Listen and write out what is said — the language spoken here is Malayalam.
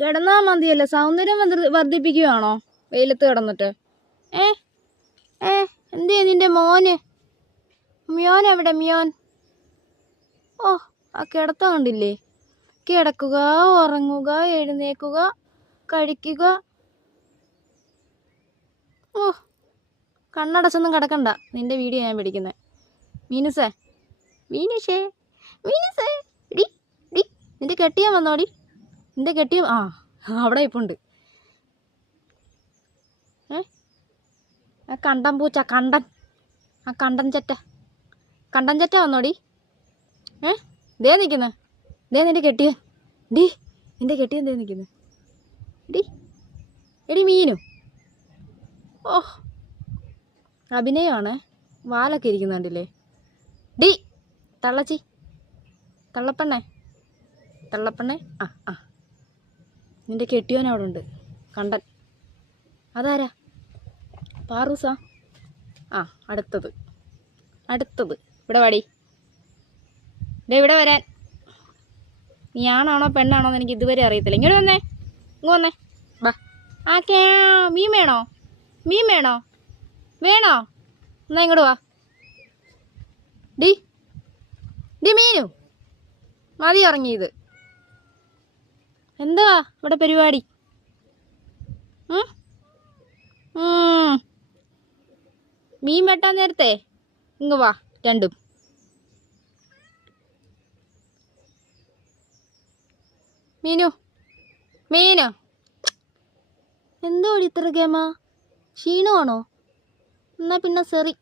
കിടന്നാ മതിയല്ല. സൗന്ദര്യം വർദ്ധി- വർദ്ധിപ്പിക്കുകയാണോ വെയിലത്ത് കിടന്നിട്ട്. ഏ? ഏ? എന്തേ നിന്റെ മോന്? മിയോൻ എവിടെ മിയോൻ? ഓ ആ കിടത്ത കണ്ടില്ലേ? കിടക്കുക ഉറങ്ങുക എഴുന്നേക്കുക കഴിക്കുക. ഓ കണ്ണടച്ചൊന്നും കിടക്കണ്ട. നിന്റെ വീഡിയോ ഞാൻ പിടിക്കുന്നത് മീനുസേ. മീനുഷേ. മീനുസേ. ഡി ഡി നിന്റെ കെട്ടിയാൻ വന്നോടി. നിന്റെ കെട്ടിയ ആ അവിടെ ഇപ്പുണ്ട്. ഏ? ആ പൂച്ച കണ്ടൻ. ആ കണ്ടൻ ചറ്റ. കണ്ടൻ ചറ്റ വന്നോടി. ഏ? ദേ നിൽക്കുന്നു ദേ നിന്റെ കെട്ടിയൻ ഡി നിന്റെ കെട്ടിയൻ ദേ നിൽക്കുന്നു ഡി എടി മീനു. ഓ അഭിനയമാണ്. വാലൊക്കെ ഇരിക്കുന്നുണ്ടല്ലേ ഡി തള്ളച്ചി. തള്ളപ്പെണ്ണേ. തള്ളപ്പെണ്ണേ? ആ ആ. നിന്റെ കെട്ടിയോൻ അവിടെ ഉണ്ട് കണ്ടൻ. അതാരാ? പാറൂസാ? ആ അടുത്തത്. അടുത്തത്. ഇവിടെ വാടി. ദേ ഇവിടെ വരാൻ. നീ ആണാണോ പെണ്ണാണോ എന്ന് എനിക്ക് ഇതുവരെ അറിയത്തില്ല. ഇങ്ങോട്ട് വന്നേ. ഇങ്ങ് വന്നേ. വാ. ആ കേ മീൻ വേണോ? മീൻ വേണോ? വേണോ? എന്നാ ഇങ്ങോട്ട് വാ. ഡി. ഡി മീനു. മതി ഇറങ്ങിയത്. എന്താ ഇവിടെ പരിപാടി. മീൻ വെട്ടാൻ നേരത്തെ ഇങ്ങ് വാ രണ്ടും. മീനു മീനു. എന്തോ ഇത്ര ഗേമ? ക്ഷീണമാണോ? എന്നാ പിന്നെ സെറി.